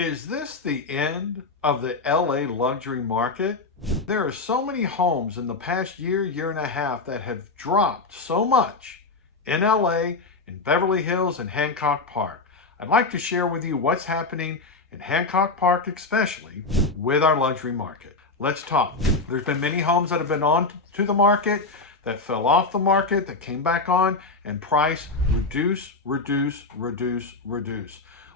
Is this the end of the LA luxury market? There are so many homes in the past year and a half that have dropped so much in LA, in Beverly Hills, and Hancock Park. I'd like to share with you what's happening in Hancock Park, especially with our luxury market. Let's talk. There's been many homes that have been on to the market, that fell off the market, that came back on, and price reduce.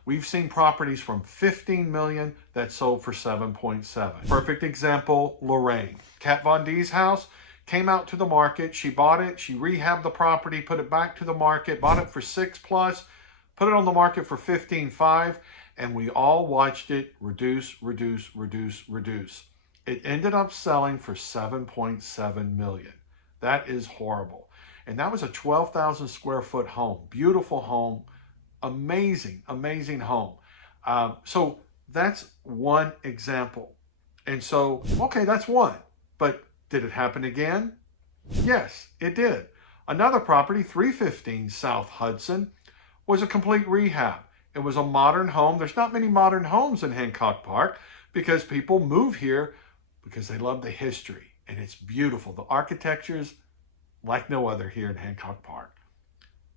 We've seen properties from $15 million that sold for $7.7. Perfect example, Lorraine. Kat Von D's house came out to the market. She bought it. She rehabbed the property, put it back to the market, bought it for 6+, put it on the market for 15.5, and we all watched it reduce. It ended up selling for $7.7 million. That is horrible. And that was a 12,000 square foot home. Beautiful home. Amazing home. So that's one example. And so, okay, that's one. But did it happen again? Yes, it did. Another property, 315 South Hudson, was a complete rehab. It was a modern home. There's not many modern homes in Hancock Park because people move here because they love the history. And it's beautiful. The architecture's like no other here in Hancock Park.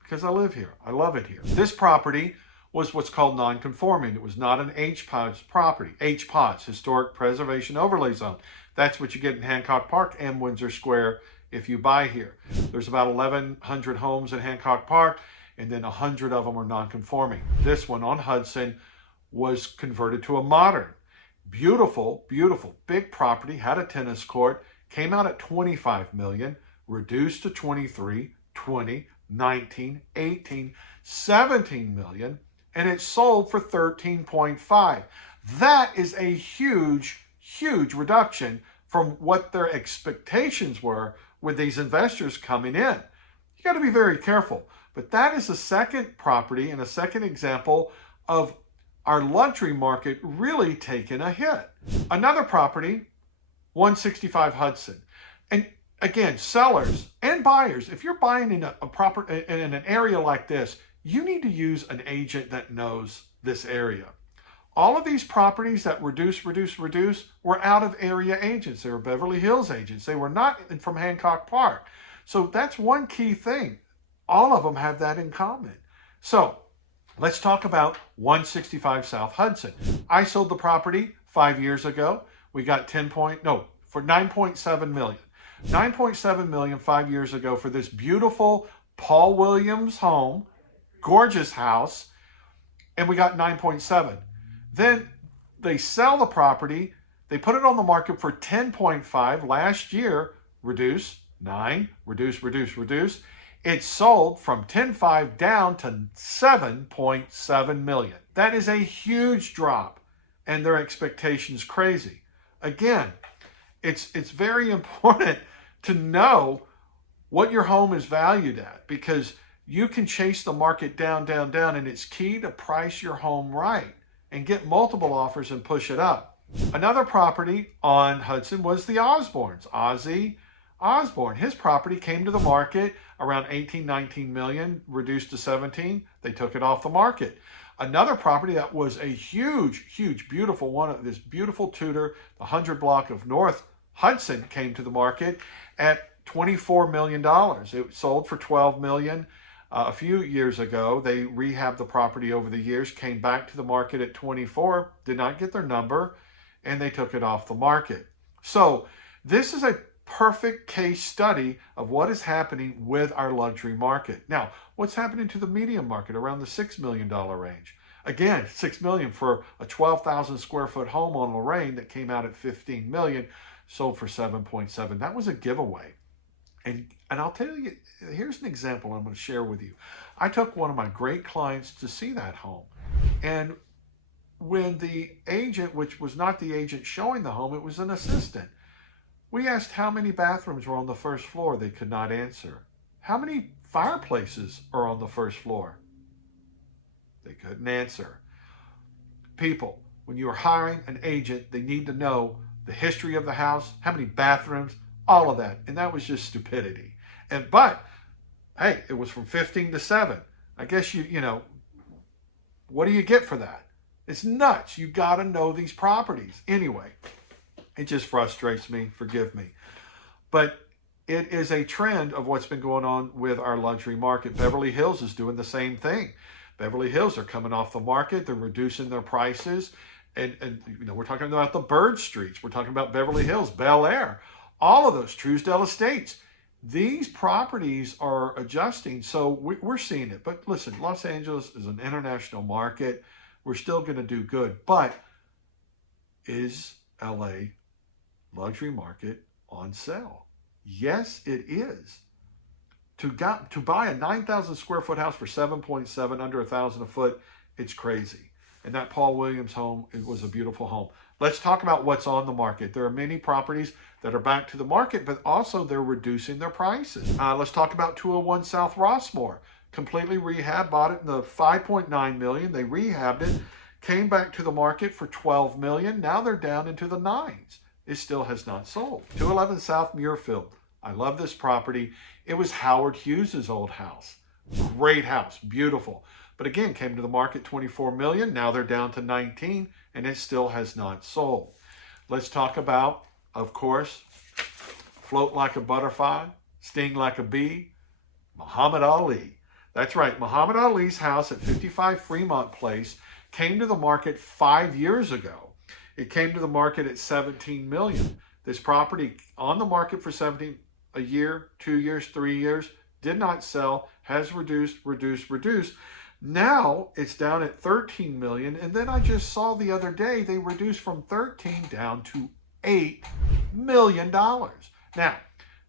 Because I live here. I love it here. This property was what's called non-conforming. It was not an HPOS property. HPOS, Historic Preservation Overlay Zone. That's what you get in Hancock Park and Windsor Square if you buy here. There's about 1,100 homes in Hancock Park, and then 100 of them are non-conforming. This one on Hudson was converted to a modern. Beautiful, big property, had a tennis court, came out at $25 million, reduced to 23, 20, 19, 18, 17 million, and it sold for 13.5. That is a huge reduction from what their expectations were with these investors coming in. You got to be very careful. But that is a second property and a second example of our luxury market really taking a hit. Another property, 165 Hudson. And again, sellers and buyers, if you're buying in in an area like this, you need to use an agent that knows this area. All of these properties that reduce were out of area agents. They were Beverly Hills agents. They were not from Hancock Park. So that's one key thing. All of them have that in common. So let's talk about 165 South Hudson. I sold the property 5 years ago. We got for $9.7 million. $9.7 million 5 years ago for this beautiful Paul Williams home, gorgeous house, and we got 9.7. Then they sell the property, they put it on the market for 10.5 last year, reduce, reduce. It sold from 10.5 down to 7.7 million. That is a huge drop, and their expectations crazy. Again, it's very important to know what your home is valued at, because you can chase the market down, and it's key to price your home right and get multiple offers and push it up. Another property on Hudson was the Osborns. Ozzy Osbourne, his property came to the market around 18, 19 million, reduced to 17. They took it off the market. Another property that was a huge, beautiful one, this beautiful Tudor, the 100 block of North Hudson, came to the market at $24 million. It sold for $12 million a few years ago. They rehabbed the property over the years, came back to the market at 24, did not get their number, and they took it off the market. So this is a perfect case study of what is happening with our luxury market. Now, what's happening to the medium market around the $6 million range? Again, $6 million for a 12,000 square foot home on Lorraine that came out at $15 million, sold for 7.7. That was a giveaway. And I'll tell you, here's an example I'm going to share with you. I took one of my great clients to see that home. And when the agent, which was not the agent showing the home, it was an assistant, we asked how many bathrooms were on the first floor. They could not answer. How many fireplaces are on the first floor? They couldn't answer. People, when you're hiring an agent, they need to know the history of the house, how many bathrooms, all of that. And that was just stupidity. But hey, it was from 15 to 7. I guess you know, what do you get for that? It's nuts. You got to know these properties. Anyway, it just frustrates me. Forgive me. But it is a trend of what's been going on with our luxury market. Beverly Hills is doing the same thing. Beverly Hills are coming off the market. They're reducing their prices. And we're talking about the Bird Streets. We're talking about Beverly Hills, Bel Air, all of those, Truesdale Estates. These properties are adjusting, so we're seeing it. But listen, Los Angeles is an international market. We're still going to do good. But is LA luxury market on sale? Yes, it is. To buy a 9,000 square foot house for 7.7, under $1,000 a foot, it's crazy. And that Paul Williams home, it was a beautiful home. Let's talk about what's on the market. There are many properties that are back to the market, but also they're reducing their prices. Let's talk about 201 South Rossmore. Completely rehabbed, bought it in the $5.9 million. They rehabbed it, came back to the market for $12 million. Now they're down into the nines. It still has not sold. 211 South Muirfield. I love this property. It was Howard Hughes's old house. Great house, beautiful. But again, came to the market $24 million. Now they're down to 19, and it still has not sold. Let's talk about, of course, float like a butterfly, sting like a bee, Muhammad Ali. That's right, Muhammad Ali's house at 55 Fremont Place came to the market 5 years ago. It came to the market at $17 million. This property on the market for 17 a year, 2 years, 3 years, did not sell, has reduced. Now it's down at $13 million. And then I just saw the other day, they reduced from 13 down to $8 million. Now,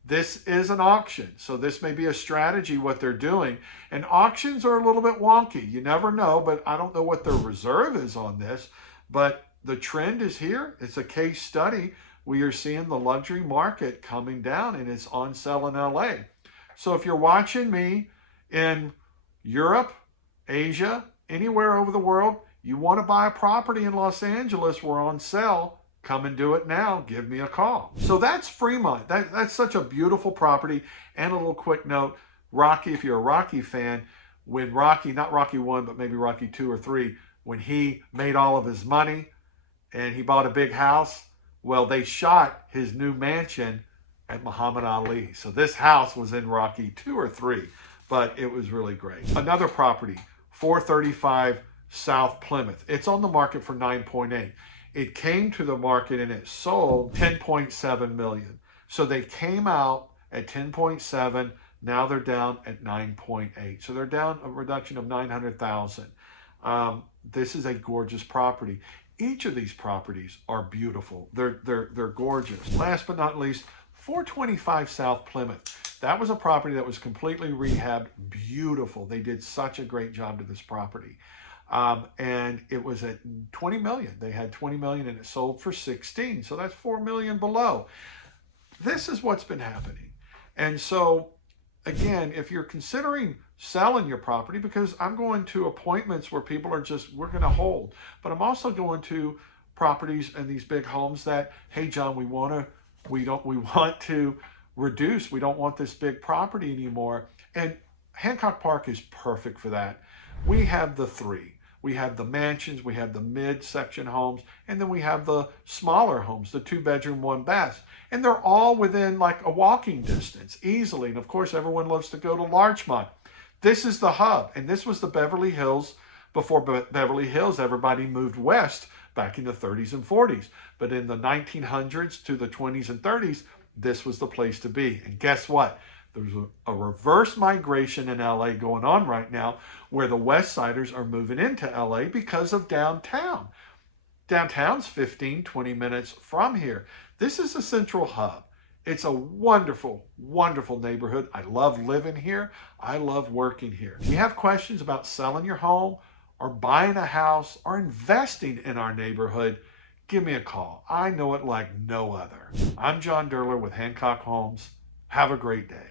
this is an auction, so this may be a strategy what they're doing. And auctions are a little bit wonky. You never know, but I don't know what their reserve is on this. But the trend is here. It's a case study. We are seeing the luxury market coming down, and it's on sale in LA. So if you're watching me in Europe, Asia, anywhere over the world, you want to buy a property in Los Angeles, we're on sale, come and do it now. Give me a call. So that's Fremont. That's such a beautiful property. And a little quick note, Rocky, if you're a Rocky fan, when Rocky, not Rocky 1, but maybe Rocky 2 or 3, when he made all of his money and he bought a big house, well, they shot his new mansion at Muhammad Ali. So this house was in Rocky 2 or 3, but it was really great. Another property, 435 South Plymouth. It's on the market for 9.8. It came to the market and it sold 10.7 million. So they came out at 10.7. Now they're down at 9.8. So they're down a reduction of 900,000. This is a gorgeous property. Each of these properties are beautiful. They're gorgeous. Last but not least, 425 South Plymouth. That was a property that was completely rehabbed. Beautiful. They did such a great job to this property. And it was at 20 million. They had 20 million and it sold for 16. So that's 4 million below. This is what's been happening. And so, again, if you're considering selling your property, because I'm going to appointments where people are just, we're going to hold, but I'm also going to properties and these big homes that, hey, John, we want to reduce. We don't want this big property anymore. And Hancock Park is perfect for that. We have the three. We have the mansions, we have the mid-section homes, and then we have the smaller homes, the 2-bedroom, 1-bath. And they're all within like a walking distance, easily. And of course, everyone loves to go to Larchmont. This is the hub, and this was the Beverly Hills. Before Beverly Hills, everybody moved west back in the 30s and 40s. But in the 1900s to the 20s and 30s, this was the place to be. And guess what? There's a reverse migration in LA going on right now where the West Siders are moving into LA because of downtown. Downtown's 15, 20 minutes from here. This is the central hub. It's a wonderful, wonderful neighborhood. I love living here. I love working here. If you have questions about selling your home or buying a house or investing in our neighborhood, give me a call. I know it like no other. I'm John Duerler with Hancock Homes. Have a great day.